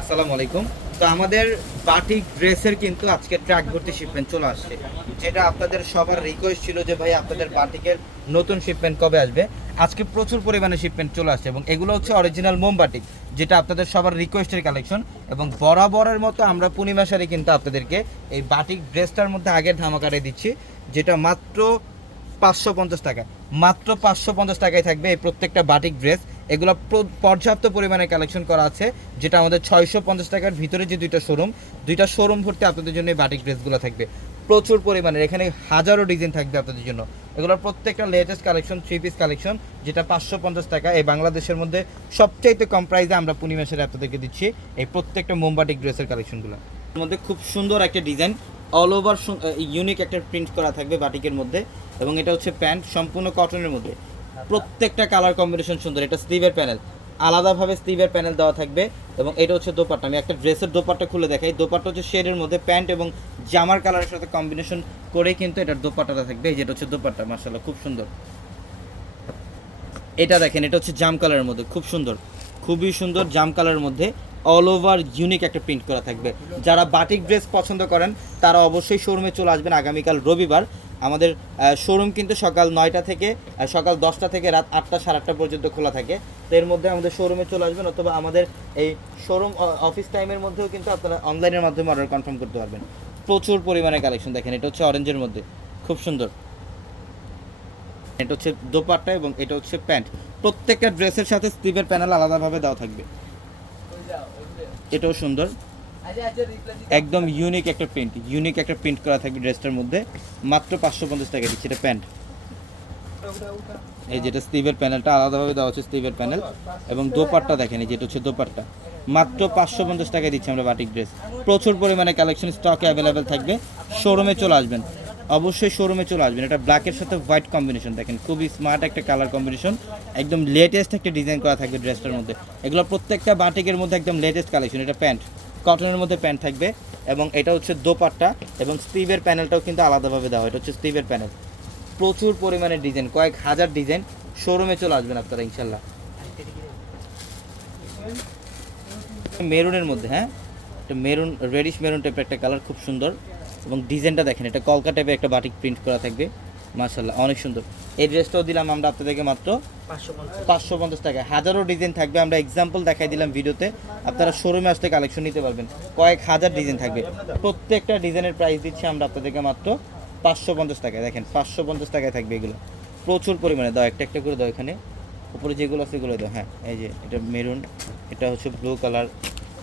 আসসালামু আলাইকুম। তো আমাদের বাটিক ড্রেসের কিন্তু আজকে ট্র্যাক ভর্তি শিপমেন্ট চলে আসছে, যেটা আপনাদের সবার রিকোয়েস্ট ছিল যে ভাই আপনাদের বাটিকের নতুন শিপমেন্ট কবে আসবে। আজকে প্রচুর পরিমাণে শিপমেন্ট চলে আসছে এবং এগুলো হচ্ছে অরিজিনাল মোম বাটিক, যেটা আপনাদের সবার রিকোয়েস্টের কালেকশন। এবং বরাবরের মতো আমরা পূর্ণিমা শাড়ি কিন্তু আপনাদেরকে এই বাটিক ড্রেসটার মধ্যে আগের ধামাকারে দিচ্ছি, যেটা মাত্র 550 টাকায়। মাত্র 550 টাকায় থাকবে এই প্রত্যেকটা বাটিক ড্রেস। এগুলো পর্যাপ্ত পরিমাণে কালেকশন করা আছে, যেটা আমাদের 650 টাকার ভিতরে যে দুইটা শোরুম ভর্তি আপনাদের জন্য এই বাটিক ড্রেসগুলো থাকবে প্রচুর পরিমাণের। এখানে হাজারো ডিজাইন থাকবে আপনাদের জন্য। এগুলোর প্রত্যেকটা লেটেস্ট কালেকশন, 3 পিস কালেকশন, যেটা 550 টাকা। এই বাংলাদেশের মধ্যে সবচাইতে কম প্রাইসে আমরা পূর্ণিমাসের আপনাদেরকে দিচ্ছি এই প্রত্যেকটা মোমবাটিক ড্রেসের কালেকশনগুলো। এর মধ্যে খুব সুন্দর একটা ডিজাইন, অল ওভার ইউনিক একটা প্রিন্ট করা থাকবে বাটিকের মধ্যে। এবং এটা হচ্ছে প্যান্ট, সম্পূর্ণ কটনের মধ্যে। প্রত্যেকটা কালার কম্বিনেশন সুন্দর। এটা স্লিভের প্যানেল, আলাদাভাবে স্লিভের প্যানেল দেওয়া থাকবে। এবং এটা হচ্ছে দোপাট্টা। আমি একটা ড্রেসের দোপাট্টা খুলে দেখাই। দোপাট্টা হচ্ছে শেডের মধ্যে প্যান্ট এবং জামার কালারের সাথে কম্বিনেশন করে কিন্তু এটার দোপাট্টাটা থাকবে। এই যেটা হচ্ছে দোপাট্টা, মাশাআল্লাহ খুব সুন্দর। এটা দেখেন, এটা হচ্ছে জাম কালারের মধ্যে, খুব সুন্দর, খুবই সুন্দর জাম কালারের মধ্যে অল ওভার ইউনিক একটা প্রিন্ট করা থাকবে। যারা বাটিক ড্রেস পছন্দ করেন তারা অবশ্যই শোরুমে চলে আসবেন আগামীকাল রবিবার। আমাদের শোরুম কিন্তু সকাল 9টা থেকে সকাল 10টা থেকে রাত 8টা 8:30 পর্যন্ত খোলা থাকে। তো এর মধ্যে আমাদের শোরুমে চলে আসবেন, অথবা আমাদের এই শোরুম অফিস টাইমের মধ্যেও কিন্তু আপনারা অনলাইনের মাধ্যমে অর্ডার কনফার্ম করতে পারবেন। প্রচুর পরিমাণে কালেকশন দেখেন। এটা হচ্ছে অরেঞ্জের মধ্যে, খুব সুন্দর। এটা হচ্ছে দোপাট্টা এবং এটা হচ্ছে প্যান্ট। প্রত্যেকটা ড্রেসের সাথে স্লিভের প্যানেল আলাদাভাবে দেওয়া থাকবে। এটাও সুন্দর, একদম ইউনিক একটা প্রিন্ট করা থাকবে ড্রেসটার মধ্যে। মাত্র 550 টাকা দিচ্ছে। এটা প্যান্ট, এই যেটা স্লিভের প্যানেলটা আলাদাভাবে দেওয়া হচ্ছে স্লিভের প্যানেল। এবং দোপাট্টা দেখেন, এই যেটা হচ্ছে দোপাট্টা। মাত্র 550 টাকায় দিচ্ছি আমরা বাটিক ড্রেস। প্রচুর পরিমাণে কালেকশন স্টকে অ্যাভেলেবেল থাকবে। শোরুমে চলে আসবেন, অবশ্যই শোরুমে চলে আসবেন। এটা ব্ল্যাকের সাথে হোয়াইট কম্বিনেশন দেখেন, খুবই স্মার্ট একটা কালার কম্বিনেশন। একদম লেটেস্ট একটা ডিজাইন করা থাকবে ড্রেসটার মধ্যে। এগুলো প্রত্যেকটা বাটিকের মধ্যে একদম লেটেস্ট কালেকশন। এটা প্যান্ট, কটনের মধ্যে প্যান্ট থাকবে। এবং এটা হচ্ছে দোপাট্টা এবং স্লিভের প্যানেলটাও কিন্তু আলাদাভাবে দেওয়া হয়। এটা হচ্ছে স্লিভের প্যানেল। প্রচুর পরিমাণে ডিজাইন, কয়েক হাজার ডিজাইন। শোরুমে চলে আসবেন আপনারা ইনশাল্লাহ। মেরুনের মধ্যে, হ্যাঁ, এটা মেরুন, রেডিশ মেরুন টাইপের একটা কালার, খুব সুন্দর। এবং ডিজাইনটা দেখেন, এটা কলকা টাইপের একটা বাটিক প্রিন্ট করা থাকবে, মাশাআল্লাহ অনেক সুন্দর। এই ড্রেসটাও দিলাম আমরা আপনাদেরকে মাত্র 550 টাকা। হাজারো ডিজাইন থাকবে, আমরা এক্সাম্পল দেখাই দিলাম ভিডিওতে। আপনারা শোরুমে আসলে কালেকশন নিতে পারবেন, কয়েক হাজার ডিজাইন থাকবে। প্রত্যেকটা ডিজাইনের প্রাইস দিচ্ছি আমরা আপনাদেরকে মাত্র 550 টাকায়। দেখেন 550 টাকায় থাকবে এগুলো। প্রচুর পরিমাণে দাও, একটা একটা করে দাও। এখানে উপরে যেগুলো আছে সেগুলো দাও। হ্যাঁ, এই যে এটা মেরুন, এটা হচ্ছে ব্লু কালার,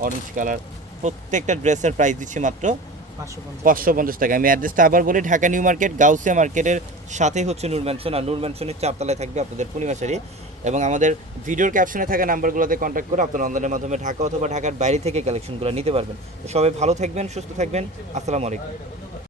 অরেঞ্জ কালার। প্রত্যেকটা ড্রেসের প্রাইস দিচ্ছি মাত্র 550 টাকা। আমি অ্যাড্রেসটা আবার বলি, ঢাকা নিউ মার্কেট, গাউসিয়া মার্কেটের সাথেই হচ্ছে নূর ম্যানশন। আর নূর ম্যানশনের 4 তলায় থাকবে আপনাদের পূর্ণিমা শাড়ি। এবং আমাদের ভিডিওর ক্যাপশনে থাকা নাম্বারগুলোতে কন্ট্যাক্ট করে আপনারা অনলাইনের মাধ্যমে ঢাকা অথবা ঢাকার বাইরে থেকে কালেকশনগুলো নিতে পারবেন। তো সবাই ভালো থাকবেন, সুস্থ থাকবেন। আসসালামু আলাইকুম।